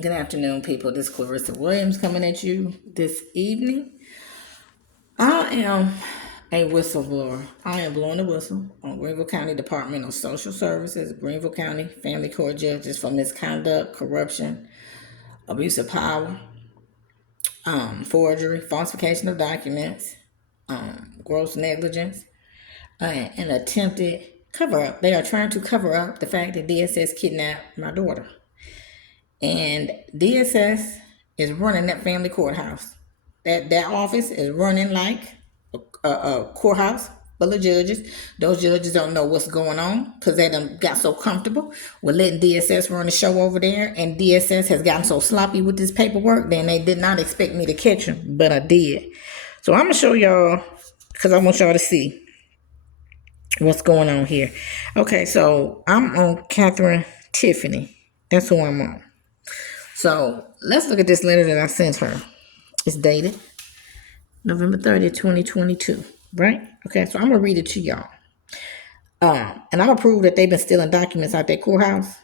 Good afternoon, people. This is Clarissa Williams coming at you this evening. I am a whistleblower. I am blowing a whistle on Greenville County Department of Social Services, Greenville County Family Court judges for misconduct, corruption, abuse of power, forgery, falsification of documents, gross negligence, and attempted cover up. They are trying to cover up the fact that DSS kidnapped my daughter. And DSS is running that family courthouse. That office is running like a courthouse full of judges. Those judges don't know what's going on because they done got so comfortable with letting DSS run the show over there. And DSS has gotten so sloppy with this paperwork, then they did not expect me to catch them, but I did. So I'm going to show y'all because I want y'all to see what's going on here. Okay, so I'm on Katherine Tiffany. That's who I'm on. So let's look at this letter that I sent her. It's dated November 30th, 2022, right? Okay, so I'm going to read it to y'all. And I'm going to prove that they've been stealing documents out that courthouse.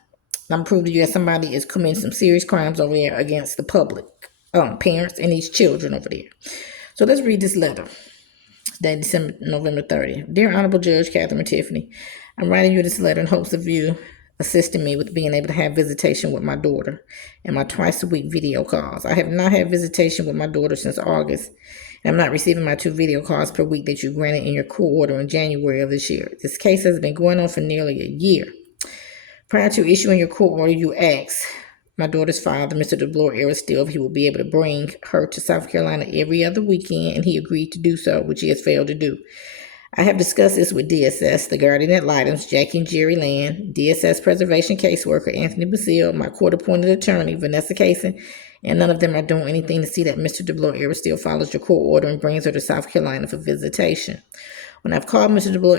I'm going to prove to you that somebody is committing some serious crimes over there against the public, parents and these children over there. So let's read this letter. It's dated November 30th. Dear Honorable Judge Katherine Tiffany, I'm writing you this letter in hopes of you assisting me with being able to have visitation with my daughter and my twice-a-week video calls. I have not had visitation with my daughter since August, and I'm not receiving my 2 video calls per week that you granted in your court order in January of this year. This case has been going on for nearly a year. Prior to issuing your court order, you asked my daughter's father, Mr. DeBloor, if he will be able to bring her to South Carolina every other weekend, and he agreed to do so, which he has failed to do. I have discussed this with DSS, the guardian ad litem's, Jackie and Jerry Land, DSS preservation caseworker, Anthony Basile, my court-appointed attorney, Vanessa Cason, and none of them are doing anything to see that Mr. DeBloor follows your court order and brings her to South Carolina for visitation. When I've called Mr. DeBloor,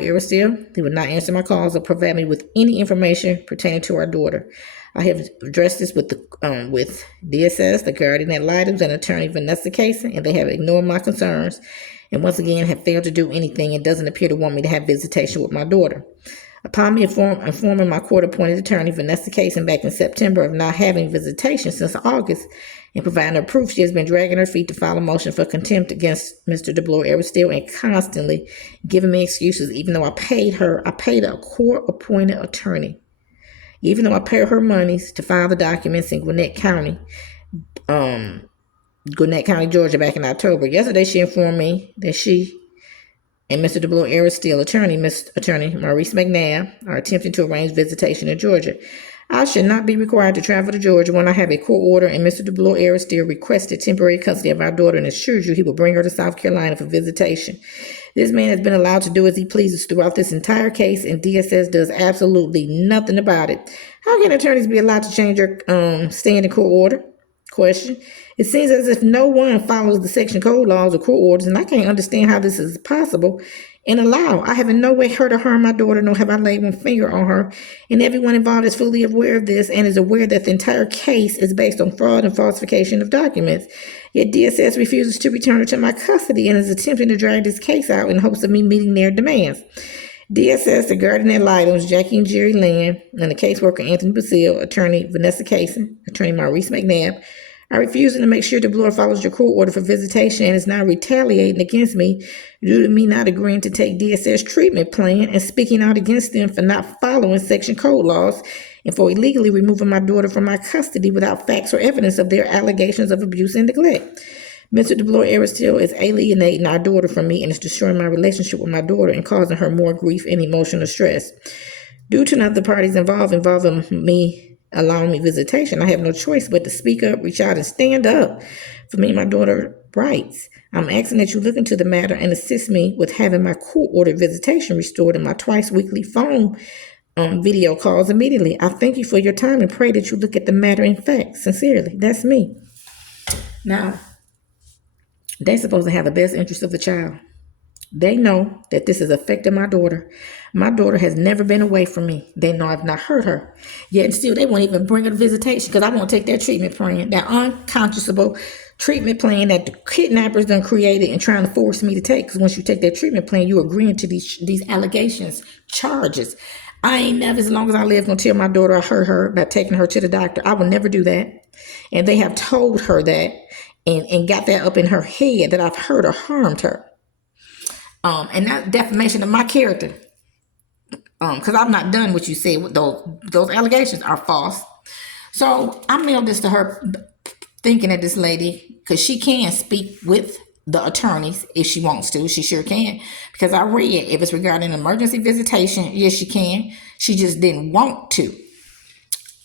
he would not answer my calls or provide me with any information pertaining to our daughter. I have addressed this with DSS, the guardian ad litem's, and attorney Vanessa Cason, and they have ignored my concerns and once again have failed to do anything and doesn't appear to want me to have visitation with my daughter. Upon me informing my court-appointed attorney, Vanessa Cason, back in September of not having visitation since August and providing her proof, she has been dragging her feet to file a motion for contempt against Mr. DeBloor and constantly giving me excuses, even though I paid a court-appointed attorney. Even though I paid her monies to file the documents in Gwinnett County, Georgia, back in October. Yesterday, she informed me that she and Mr. DeBloor attorney Maurice McNabb, are attempting to arrange visitation in Georgia. I should not be required to travel to Georgia when I have a court order and Mr. DeBloor requested temporary custody of our daughter and assures you he will bring her to South Carolina for visitation. This man has been allowed to do as he pleases throughout this entire case, and DSS does absolutely nothing about it. How can attorneys be allowed to change their standing court order? Question. It seems as if no one follows the section code laws or court orders, and I can't understand how this is possible and allow. I have in no way hurt or harmed my daughter, nor have I laid one finger on her, and everyone involved is fully aware of this and is aware that the entire case is based on fraud and falsification of documents. Yet DSS refuses to return her to my custody and is attempting to drag this case out in hopes of me meeting their demands. DSS, the guardian ad litem's, Jackie and Jerry Land, and the caseworker Anthony Basile, attorney Vanessa Cason, attorney Maurice McNabb, are refusing to make sure DeBloor follows your court order for visitation and is now retaliating against me due to me not agreeing to take DSS treatment plan and speaking out against them for not following section code laws and for illegally removing my daughter from my custody without facts or evidence of their allegations of abuse and neglect. Mr. DeBloor is alienating our daughter from me and is destroying my relationship with my daughter and causing her more grief and emotional stress. Due to none of the parties involving me allowing me visitation, I have no choice but to speak up, reach out, and stand up for me and my daughter's rights. I'm asking that you look into the matter and assist me with having my court-ordered visitation restored and my twice-weekly phone video calls immediately. I thank you for your time and pray that you look at the matter in fact. Sincerely, that's me. Now, they're supposed to have the best interest of the child. They know that this has affected my daughter. My daughter has never been away from me. They know I've not hurt her. Yet still, they won't even bring her to visitation because I won't take that treatment plan, that unconscionable treatment plan that the kidnappers done created and trying to force me to take. Because once you take that treatment plan, you're agreeing to these allegations, charges. I ain't never, as long as I live, gonna tell my daughter I hurt her by taking her to the doctor. I will never do that. And they have told her that and got that up in her head that I've hurt or harmed her. And that defamation of my character. Because I've not done what you said. Those allegations are false. So I mailed this to her thinking that this lady, because she can speak with the attorneys if she wants to. She sure can. Because I read if it's regarding emergency visitation, yes, she can. She just didn't want to.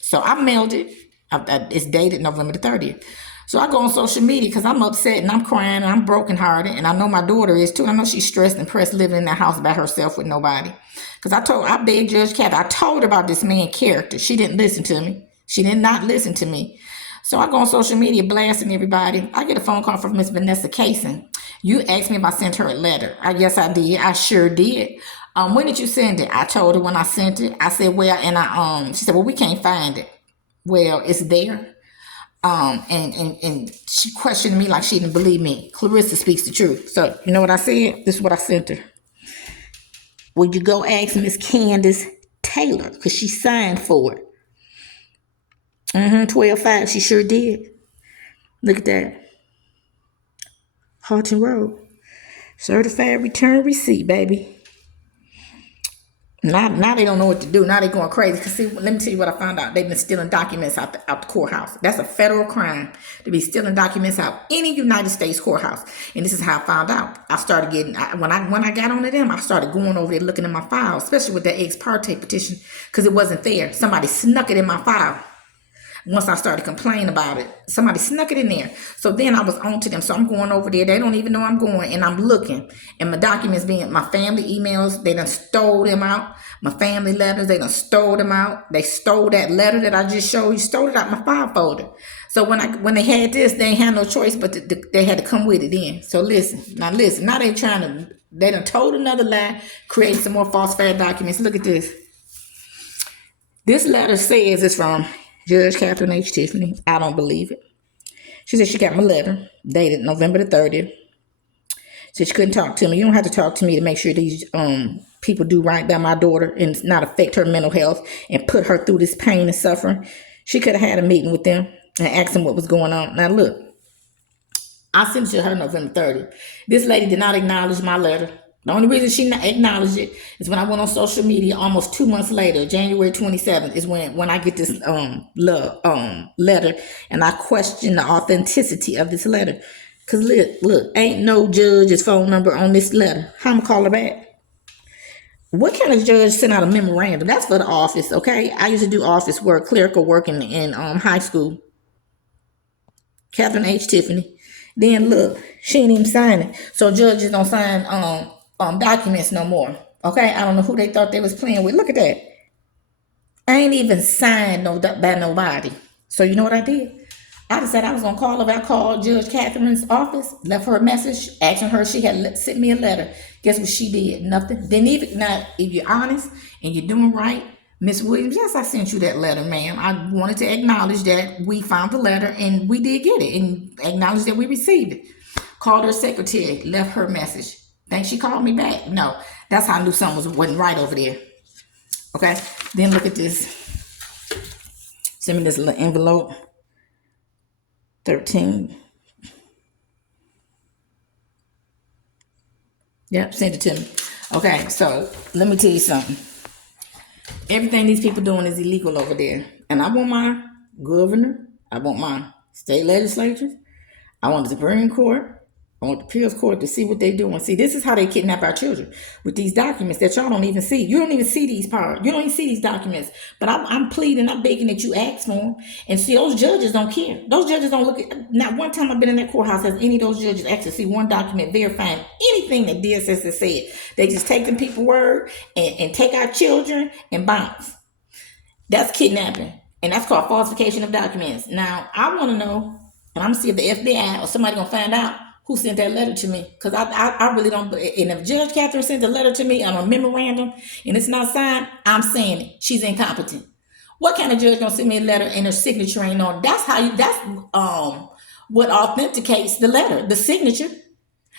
So I mailed it. It's dated November the 30th. So I go on social media because I'm upset and I'm crying and I'm brokenhearted. And I know my daughter is too. I know she's stressed and pressed living in that house by herself with nobody. Because I begged Judge Katherine. I told her about this man's character. She didn't listen to me. She did not listen to me. So I go on social media blasting everybody. I get a phone call from Miss Vanessa Cason. You asked me if I sent her a letter. Yes, I did. I sure did. When did you send it? I told her when I sent it. I said, well, and she said, well, we can't find it. Well, it's there. And she questioned me like she didn't believe me. Clarissa speaks the truth. So you know what I said? This is what I sent her. Would you go ask Miss Candace Taylor? Because she signed for it. 12-5. She sure did. Look at that. Halton Road. Certified return receipt, baby. Now they don't know what to do. Now they're going crazy. Because see, let me tell you what I found out. They've been stealing documents out the courthouse. That's a federal crime to be stealing documents out any United States courthouse. And this is how I found out. I started getting, when I got onto them, I started going over there looking in my files, especially with that ex parte petition, because it wasn't there. Somebody snuck it in my file. Once I started complaining about it, somebody snuck it in there. So then I was on to them. So I'm going over there. They don't even know I'm going. And I'm looking. And my documents being my family emails, they done stole them out. My family letters, they done stole them out. They stole that letter that I just showed you, stole it out my file folder. So when they had this, they ain't had no choice but they had to come with it in. So listen. Now they done told another lie, created some more falsified documents. Look at this. This letter says it's from Judge Katherine H. Tiffany. I don't believe it. She said she got my letter dated November the 30th. Said she couldn't talk to me. You don't have to talk to me to make sure these people do right by my daughter and not affect her mental health and put her through this pain and suffering. She could have had a meeting with them and asked them what was going on. Now look, I sent it to her November 30th. This lady did not acknowledge my letter. The only reason she not acknowledged it is when I went on social media almost 2 months later, January 27th, is when I get this letter and I question the authenticity of this letter. Because look, ain't no judge's phone number on this letter. How I'm going to call her back? What kind of judge sent out a memorandum? That's for the office, okay? I used to do office work, clerical work in high school. Katherine H. Tiffany. Then look, she ain't even sign it. So judges don't sign documents no more. Okay, I don't know who they thought they was playing with. Look at that. I ain't even signed by nobody. So you know what I did? I decided I was gonna call her. I called Judge Catherine's office, left her a message, asking her if she had sent me a letter. Guess what she did? Nothing. Didn't even. Now, if you're honest and you're doing right, Miss Williams, yes, I sent you that letter, ma'am. I wanted to acknowledge that we found the letter and we did get it and acknowledge that we received it. Called her secretary, left her message. Think she called me back? No. That's how I knew something wasn't right over there. Okay. Then look at this. Send me this little envelope. 13. Yep, send it to me. Okay, so let me tell you something. Everything these people doing is illegal over there. And I want my governor. I want my state legislatures. I want the Supreme Court. I want the appeals court to see what they're doing. See, this is how they kidnap our children with these documents that y'all don't even see. You don't even see these parts. You don't even see these documents. But I'm pleading, I'm begging that you ask for them. And see, those judges don't care. Those judges don't look at. Not one time I've been in that courthouse has any of those judges actually see one document verifying anything that DSS has said. They just take them people's word and take our children and bounce. That's kidnapping. And that's called falsification of documents. Now, I want to know, and I'm going to see if the FBI or somebody going to find out who sent that letter to me. Because I really don't. And if Judge Katherine sent a letter to me on a memorandum and it's not signed, I'm saying it. She's incompetent. What kind of judge gonna send me a letter and her signature ain't on? That's what authenticates the letter, the signature.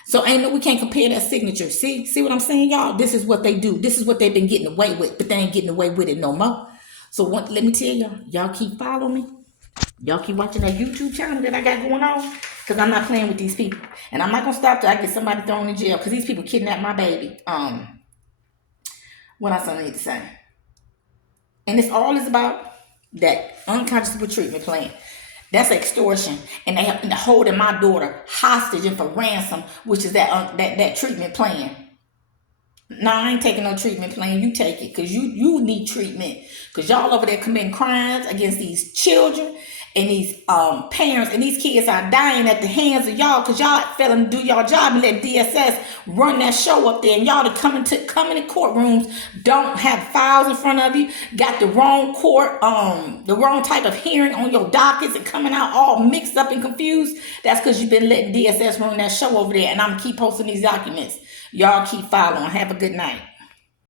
So we can't compare that signature. See what I'm saying, y'all? This is what they do. This is what they've been getting away with, but they ain't getting away with it no more. So let me tell y'all keep following me. Y'all keep watching that YouTube channel that I got going on, because I'm not playing with these people. And I'm not going to stop till I get somebody thrown in jail, because these people kidnapped my baby. What else I need to say? And it's all is about that unconscionable treatment plan. That's extortion, and they're holding my daughter hostage and for ransom, which is that treatment plan. No, I ain't taking no treatment plan. You take it, because you need treatment, because y'all over there committing crimes against these children and these parents, and these kids are dying at the hands of y'all, because y'all failing to do y'all job and let DSS run that show up there, and y'all to come into courtrooms, don't have files in front of you, got the wrong the wrong type of hearing on your dockets, and coming out all mixed up and confused. That's because you've been letting DSS run that show over there, and I'm keep posting these documents. Y'all keep following. Have a good night.